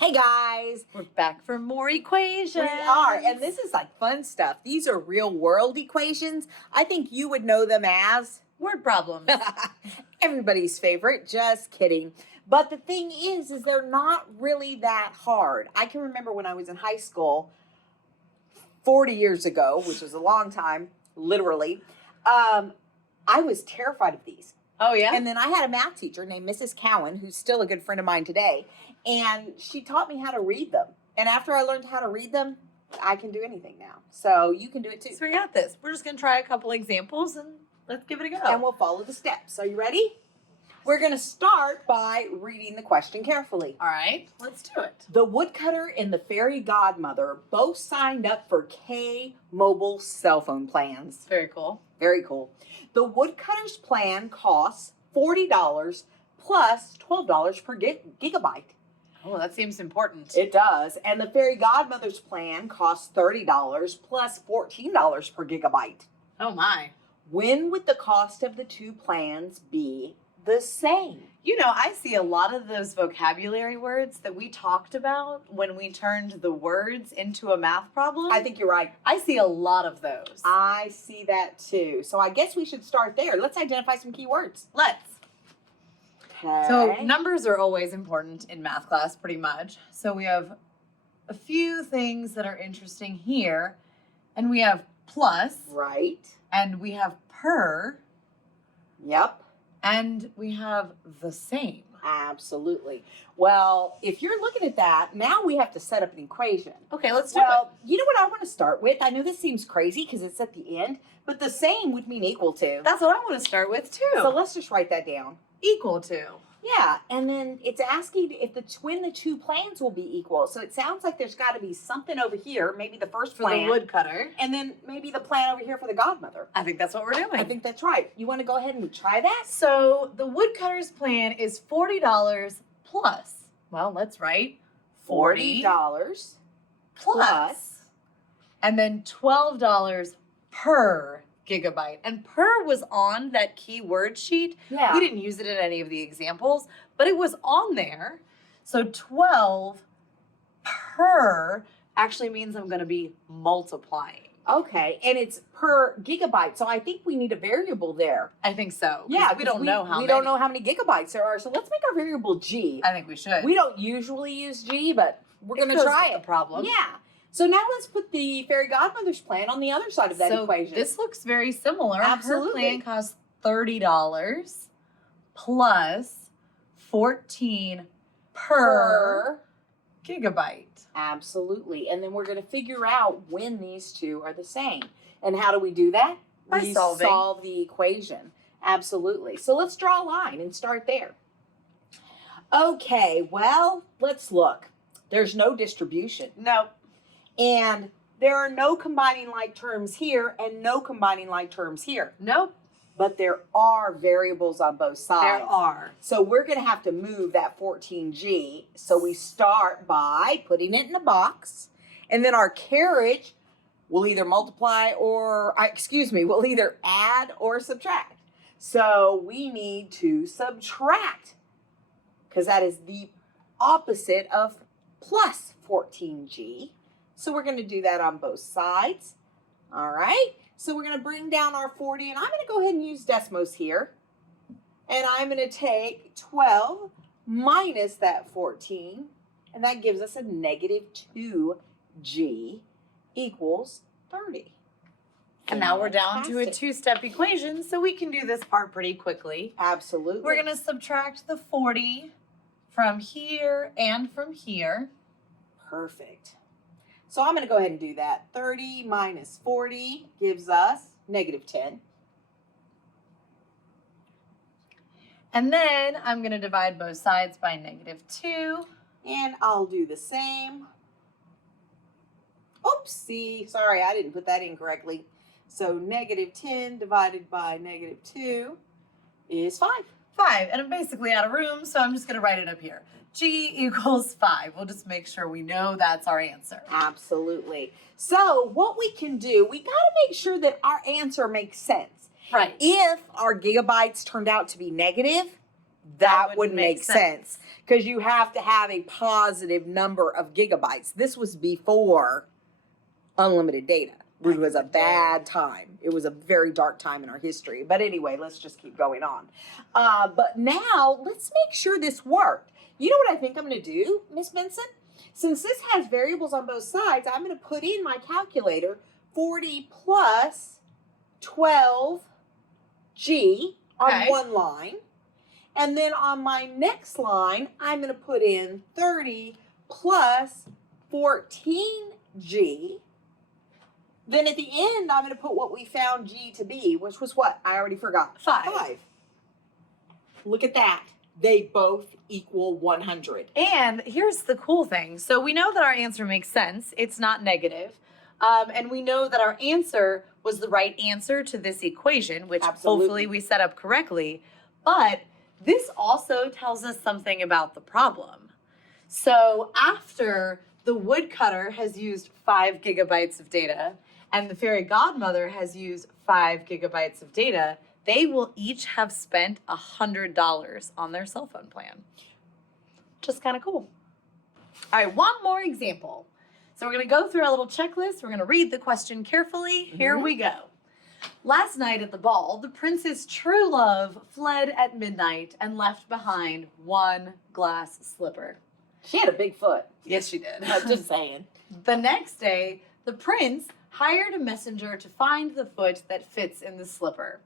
Hey guys, We're back for more equations. we are, and this is like fun stuff. These are real world equations. I think you would know them as word problems. everybody's favorite. Just kidding. But the thing is they're not really that hard. I can remember when I was in high school 40 years ago, which was a long time, literally. I was terrified of these. Oh, yeah? And then I had a math teacher named Mrs. Cowan, who's still a good friend of mine today, and she taught me how to read them. And after I learned how to read them, I can do anything now. So you can do it too. So we got this. We're just going to try a couple examples and let's give it a go. And we'll follow the steps. Are you ready? We're going to start by reading the question carefully. All right, let's do it. The woodcutter and the fairy godmother both signed up for K-Mobile cell phone plans. Very cool. Very cool. The woodcutter's plan costs $40 plus $12 per gigabyte. Oh, that seems important. It does. And the fairy godmother's plan costs $30 plus $14 per gigabyte. Oh, my. When would the cost of the two plans be the same? You know, I see a lot of those vocabulary words that we talked about when we turned the words into a math problem. I think you're right. I see a lot of those. I see that too. So I guess we should start there. Let's identify some keywords. Let's. Okay. So numbers are always important in math class, pretty much. So we have a few things that are interesting here. And we have plus. Right. And we have per. Yep. And we have the same. Absolutely. Well, if you're looking at that, now we have to set up an equation. Okay, let's do Well, you know what I want to start with? I know this seems crazy because it's at the end, but the same would mean equal to. it. That's what I want to start with, too. So let's just write that down. Equal to. Yeah, and then it's asking if when the two plans will be equal. So it sounds like there's got to be something over here, maybe the first For plan, the woodcutter. and then maybe the plan over here for the godmother. I think that's what we're doing. I think that's right. You want to go ahead and try that? So the woodcutter's plan is $40 plus. Well, let's write $40 plus. And then $12 per gigabyte. And per was on that keyword sheet. Yeah. We didn't use it in any of the examples, but it was on there. So 12 per actually means I'm going to be multiplying. Okay, and it's per gigabyte. So I think we need a variable there. I think so. Yeah, we don't know how we many. don't know how many gigabytes there are. So let's make our variable G. I think we should. We don't usually use G, but we're going to goes try with it. the problem. Yeah. So now let's put the fairy godmother's plan on the other side of that equation. This looks very similar. Absolutely. Her plan costs $30 plus 14 per gigabyte. Absolutely. And then we're going to figure out when these two are the same. And how do we do that? By We solving. solve the equation. Absolutely. So let's draw a line and start there. Okay, well, let's look. There's no distribution. No. And there are no combining like terms here and no combining like terms here. Nope. But there are variables on both sides. There are. So we're going to have to move that 14G. So we start by putting it in a box. And then our carriage will either multiply or, we'll either add or subtract. So we need to subtract because that is the opposite of plus 14G. So we're going to do that on both sides. All right. So we're going to bring down our 40, and I'm going to go ahead and use Desmos here. And I'm going to take 12 minus that 14, and that gives us a negative 2G equals 30. And now we're down to a Fantastic. two-step equation, so we can do this part pretty quickly. Absolutely. We're going to subtract the 40 from here and from here. Perfect. So I'm going to go ahead and do that. 30 minus 40 gives us negative 10. And then I'm going to divide both sides by negative 2. And I'll do the same. Oopsie. Sorry, I didn't put that in correctly. So negative 10 divided by negative 2 is 5. 5. And I'm basically out of room, so I'm just going to write it up here. G equals 5. We'll just make sure we know that's our answer. Absolutely. So what we can do, we got to make sure that our answer makes sense. Right. If our gigabytes turned out to be negative, That wouldn't make sense because you have to have a positive number of gigabytes. This was before unlimited data, which was a bad time. It was a very dark time in our history. But anyway, let's just keep going on. But now let's make sure this worked. You know what I think I'm going to do, Miss Benson? Since this has variables on both sides, I'm going to put in my calculator 40 plus 12G on one line. And then on my next line, I'm going to put in 30 plus 14G. Then at the end, I'm going to put what we found G to be, which was what? I already forgot. 5. Look at that. They both equal 100. And here's the cool thing. So we know that our answer makes sense. It's not negative. And we know that our answer was the right answer to this equation, which hopefully we set up correctly. But this also tells us something about the problem. So after the woodcutter has used 5 gigabytes of data and the fairy godmother has used 5 gigabytes of data, they will each have spent $100 on their cell phone plan. Just kind of cool. All right, one more example. So we're going to go through our little checklist. We're going to read the question carefully. Here we go. Last night at the ball, the prince's true love fled at midnight and left behind one glass slipper. She had a big foot. Yes, she did. I'm just saying. The next day, the prince hired a messenger to find the foot that fits in the slipper.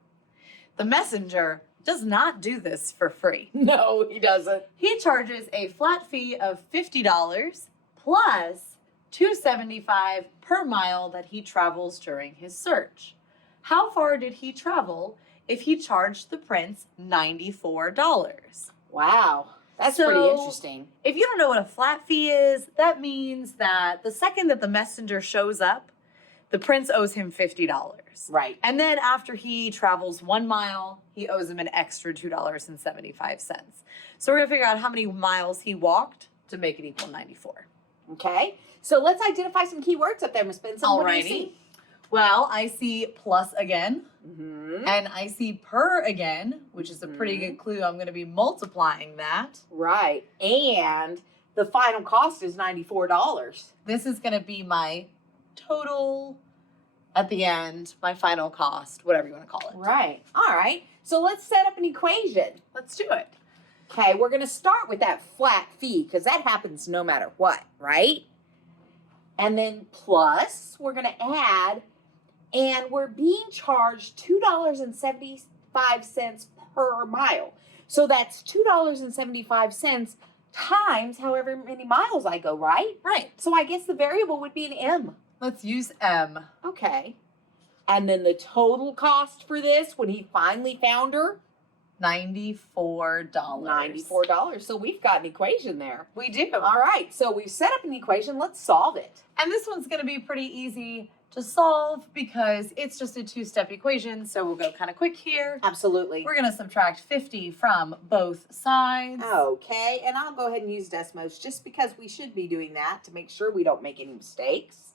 The messenger does not do this for free. No, he doesn't. He charges a flat fee of $50 plus $2.75 per mile that he travels during his search. How far did he travel if he charged the prince $94? Wow. That's pretty interesting. If you don't know what a flat fee is, that means that the second that the messenger shows up, the prince owes him $50. Right. And then after he travels 1 mile, he owes him an extra $2.75. So we're going to figure out how many miles he walked to make it equal 94. Okay. So let's identify some key words up there, Miss Benson. What do you see? Well, I see plus again, and I see per again, which is a pretty good clue. I'm going to be multiplying that. Right. And the final cost is $94. This is going to be my total at the end, my final cost, whatever you want to call it. Right. All right. So let's set up an equation. Let's do it. Okay, we're going to start with that flat fee because that happens no matter what, right? And then plus, we're going to add, and we're being charged $2.75 per mile. So that's $2.75 times however many miles I go, right? Right. So I guess the variable would be an M. Let's use M. Okay. And then the total cost for this when he finally found her? $94. $94. So we've got an equation there. We do. All right. So we've set up an equation. Let's solve it. And this one's going to be pretty easy to solve because it's just a 2-step equation. So we'll go kind of quick here. Absolutely. We're going to subtract 50 from both sides. Okay. And I'll go ahead and use Desmos just because we should be doing that to make sure we don't make any mistakes.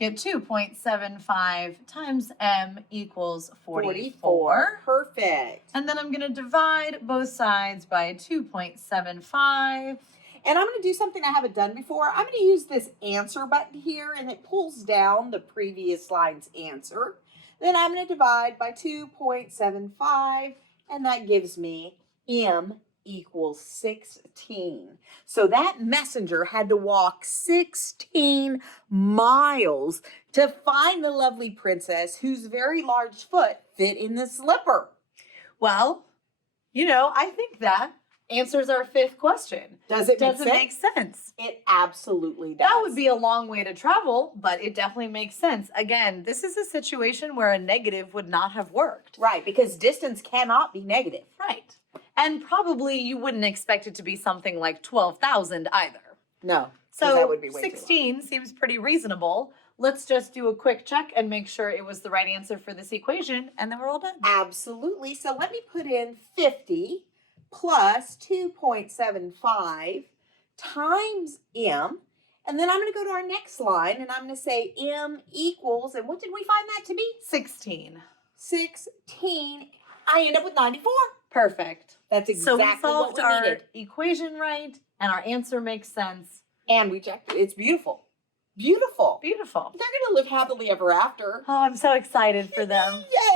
Get 2.75 times M equals 44. Perfect. And then I'm going to divide both sides by 2.75. And I'm going to do something I haven't done before. I'm going to use this answer button here, and it pulls down the previous line's answer. Then I'm going to divide by 2.75, and that gives me M equals 16. So that messenger had to walk 16 miles to find the lovely princess whose very large foot fit in the slipper. Well, you know, I think that answers our 5th question. Does it make sense? It absolutely does. That would be a long way to travel, but it definitely makes sense. Again, this is a situation where a negative would not have worked. Right, because distance cannot be negative. Right. And probably you wouldn't expect it to be something like 12,000 either. No. So that would be way 16 seems pretty reasonable. Let's just do a quick check and make sure it was the right answer for this equation, and then we're all done. Absolutely. So let me put in 50 plus 2.75 times M. And then I'm going to go to our next line, and I'm going to say M equals, and what did we find that to be? 16. 16. I end up with 94. Perfect. That's exactly So we solved what we our needed. equation right, and our answer makes sense. And we checked it. It's beautiful. Beautiful. Beautiful. They're going to live happily ever after. Oh, I'm so excited for them. Yes.